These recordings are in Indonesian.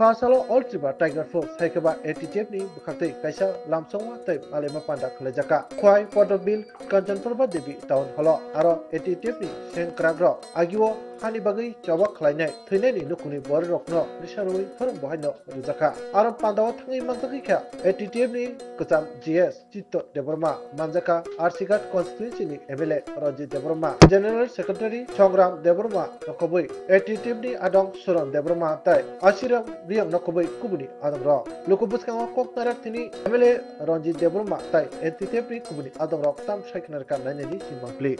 Fasalo Ultima Tiger Force haikaba ATTF ni bukhakte kaisa lamsongwa tai malema panda khalajaka khwai Porterville Kanchanpurba Devi Town Hall aro ATTF ni sengkragro agiwo hani bagai coba khlainai theinai ni nukuni bor rokno risaroi form bohaino rujaka aro pandawa thangai mangtaki kha ATTF ni kacham GS Chitto Deborma manjaka Arsigat constituency ni MLA Ranjit Deborma General Secretary Songram Deborma nokoboi ATTF ni adong Suran Deborma tai Asiram Riam nokoboi kubuni adong ro lokobuskango kok narak thini MLA Ranjit Deborma tai ATTF ni kubuni adong ro tam saiknar kan naini simangpli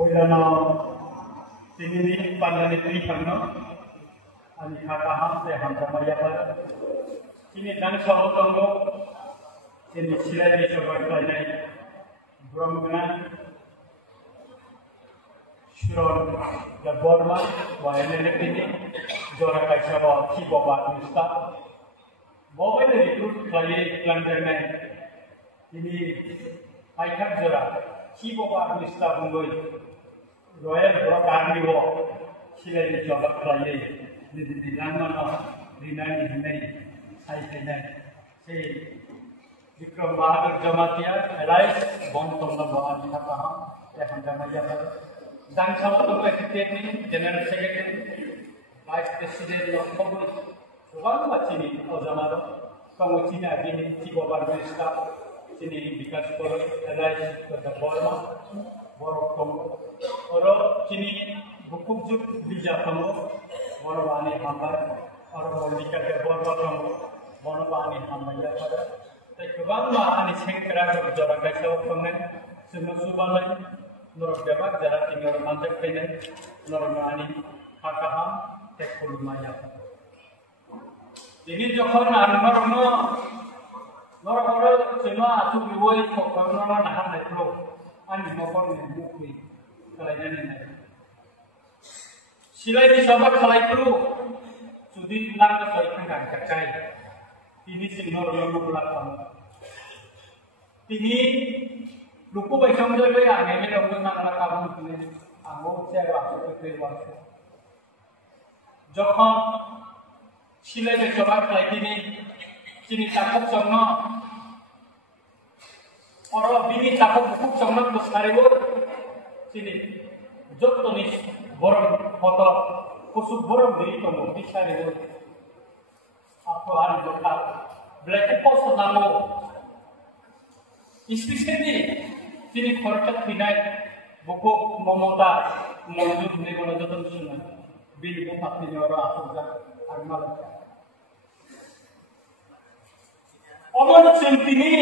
Oilano sini pandai ini karena ani kata ham se ham sama ya pada sini dan soal tunggu sini silai di coba saja Brahmana Suron the Burma wa MLA ini jora kaisa wa ki bawa nista bawa ini recruit kali kelanjangan ini aikat jora ki bawa nista bungoi Royal Block Army War silai di coba kali di dalam dinai saya dinai saya Vikram Bahadur Jamatia Elias Bonton Nabahan kata ham yang Jamatia dan sama tu ATTF ni General Secretary Vice President Lokobui Sugan macam ni Ozamado kamu Cina ini tiga baru staff sini Vikas Poro Elias kata Burma Borok kamu orang sini buku juk bija kamu Borok ani hambar orang Vikas Borma kamu Borok ani hambar ya pada Kebang ani sengkera berjalan kacau kamu semua subalai Norok jabat jarak tinggal mantek penen norok ani hakaham tekul maya. Ini jokon norok orang semua asuh diwoi kokon orang nahan neklo ani mokon nebukui kalainan ini. Silai di sabak kalai perlu sudi lang kesoi tengah kacai. Ini sinor yang belakang. Ini Lupa baik sama dia ya, ni orang nak kamu tu ni, aku cakap aku terkejut. Jokon silai je coba lagi ni, sini takut sama, orang bini takut buku sama besar itu, sini jok tu ni borong foto, kusuk borong diri kamu besar itu, aku hari jokal, black post nama, istri Sini korcat pinai buku momota mojud ni kono jatuh sungai bil buku pasti orang asal agama. Orang sentini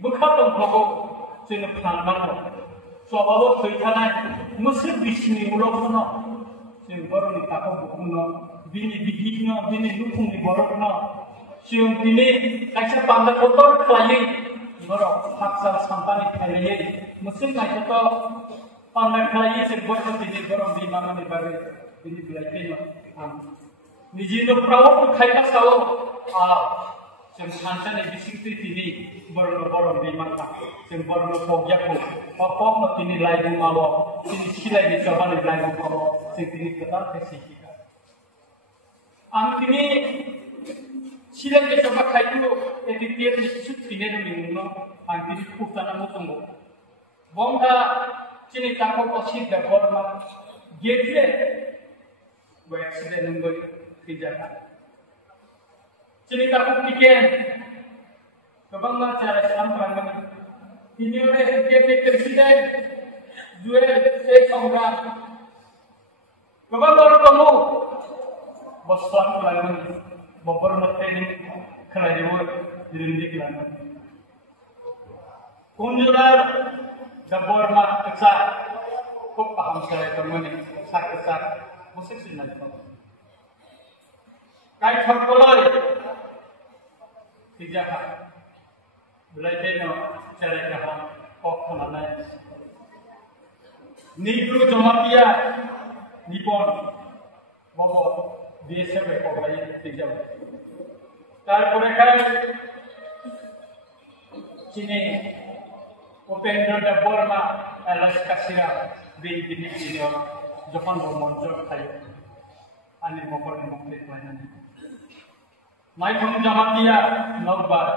bukan tongkol sini pesanman. Soalnya kaitannya mesti bisnis mulai kono sini baru ni takut buku no bini bihitno bini nukung ni baru kono sentini kaisa pandai kotor klien Norok haksan sampani kaliye mesin naik itu pandai kaliye sebuah ketika orang di mana di bagai ini belajar niji no perahu tu kaya sawo semacam ni bising tu ini baru di mana baru pogya pun apa mesti ni lagi malu ini silai di coba ni lagi malu ini kita kesihkan ini Silai ke coba kayu ATTF ni suci ni minum angkiri kufana musumu. Bongga cini takut osid dah Burma gede, buat accident nunggu kerjaan. Cini takut tiken, kebang macam Islam perang ini oleh ATTF presiden jual seorang. Kebang orang kamu boswan perang Bopor training kerajaan dirindik lagi. Kunjular dapur mak eksak, kok paham saya teman ini eksak musik sih nanti. Kait horkoloi, tiga. Belajar cara kaham kok mana. Negro jamatia Nippon bobo biasa berkobai tidak. Taruh Cini Upendra Burma alas kasira bin ini Jepang bermuncul kayu ane mokor moklet lain. Mai pun jamatia norbar.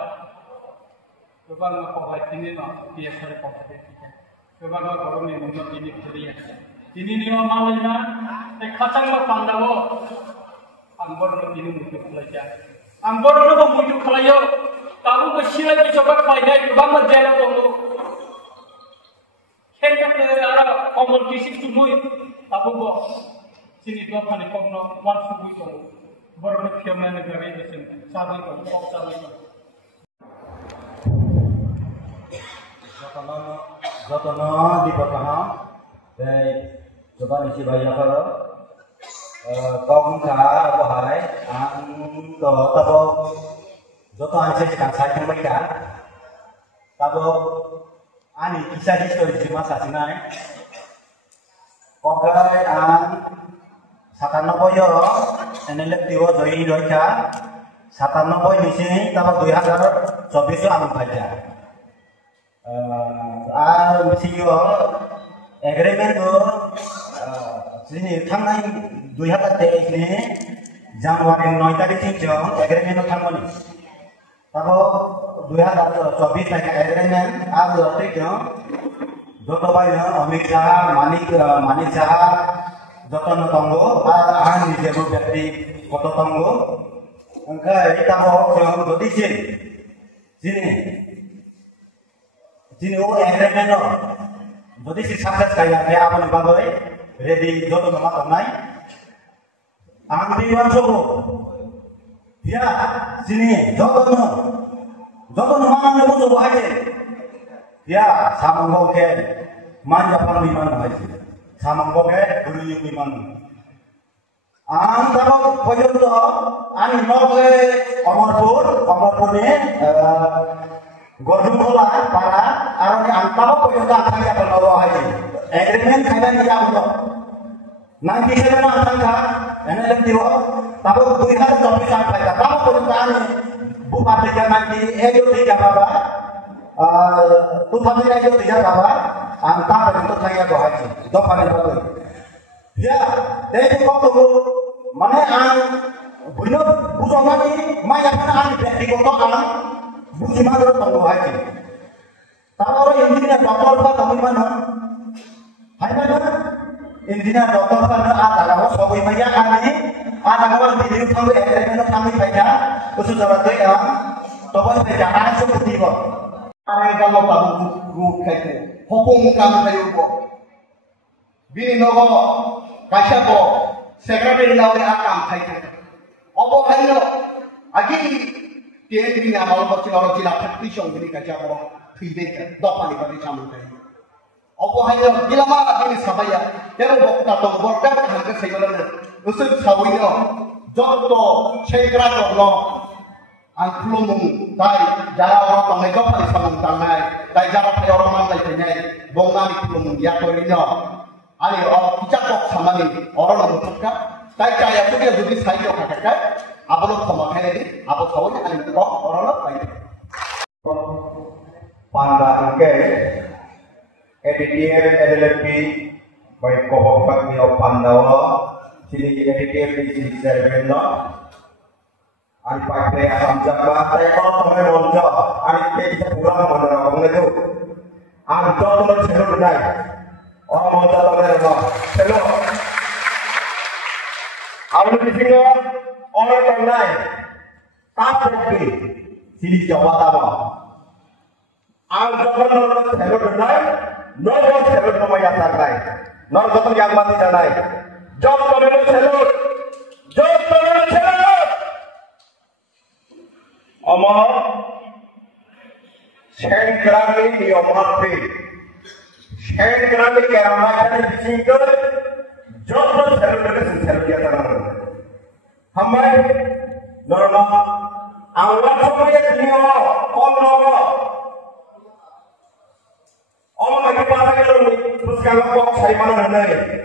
Jepang berkobai ini biasa berkobai tidak. Jepang berkobai menurut ini berian. Ini ni malina kacang berpandawo. Anggur ini muncul belajar. Anggur itu muncul kelayo. Tahu bersila dicoba kelayan juga menjadi tunggu. Kita ada kompetisi semua. Tahu boh. Sini dua kali komno one subuh itu. Baru kiamat negara itu sini. Sahabat itu, kok sahabat itu. Jotono di pertama. Dari coba isi banyak kalau. Kong kah apa hai? To tabo. Joto anjir kan saya mereka. Tabo ani kisah histori cuma sasinai. Kokai satano boyo enelek tiwo joi doika satano boy misi tabo 2024 anu baca. Misi yo agreement do sini thangai 2023 ini Januari 9 tarik jong agreement thamoni. Tabo 2024 naik agreement ada tarik jong. Joto bayar Amir Shah, Manik Shah, Joto Notonggo, An di Jabu Bekti Koto Tonggo. Engkau kita mau jong Joti sini agreement no. Joti sukses kayak apa nih bagai ready Joto nama tonai. Angkri Wansogo, ya sini Joto nama nemu coba aja. Ya, sama ngoke, manja pangliman aja. Sama ngoke, beri liman. Kalau koyor tu, ani ngoke Amarpur ni, Gordon bola para, arang antara koyor tu antara yang berlawa aja. Agreement kaya ni yang tu. Nanti saya nak tanya, ini lebih tiwa, tapi berikan topik sampai kata, tapi koyor tu ani, bupati nanti, itu tiga bapa. Tu tadi aja tidak apa, angka bentuk saya doaji, itu paling bagus. Ya, dari kau tu mana benar bukan lagi, mana mana di kota bukan mana tu doaji. Tapi orang India doktor apa tahu mana? Hai mana? India doktor apa ada kalau sebagai maya ada kalau di dalam kami ada kami baca, khusus orang tu yang tahu baca seperti apa. Arai kalau baru guru kayak hukum kamu kayak apa? Bini nogo, kasih apa? Sekretari nawe akam kayak apa kayak? Agi dia bini amal bocil orang jilat terpisong bini kasih apa? Tidak, doa ni bagi kamu kayak. Apa kayak? Bila mana bini sabaya, dia orang tak tahu berkat harga sejalan. Usul sawiyo, jodoh, sekretari jodoh. Angklung dari jara orang tangai jopa di samung tangai, dari jara pada orang mangai tangai, bonga di klung dia koinyo, ani orang kicakok sama ni orang orang muka, dari caya tu dia jadi saya kakak, apa lo pemakai ni, apa tahunya ani itu orang lain. Panda ingke, editor LLP, baik kohok ni Pandawa, sini editor di sini serverno. Ani pakai asam jabat, saya kalau temen lonjok, ani kita pulang mana orang itu, ani jauh temen selalu berdai, orang lonjok temen apa, selalu, awal di sini orang berdai, tak pergi, sini Jawa Tama, ani jauh temen selalu berdai, nol selalu namanya santai, nol temen yang mati santai, jauh temen selalu. Amar Sengkrani di Omapi Sengkrani keramaian di sini jodoh selalu dia tanam. Hamai normal awal semua dia kono sekarang kok saya mana nanti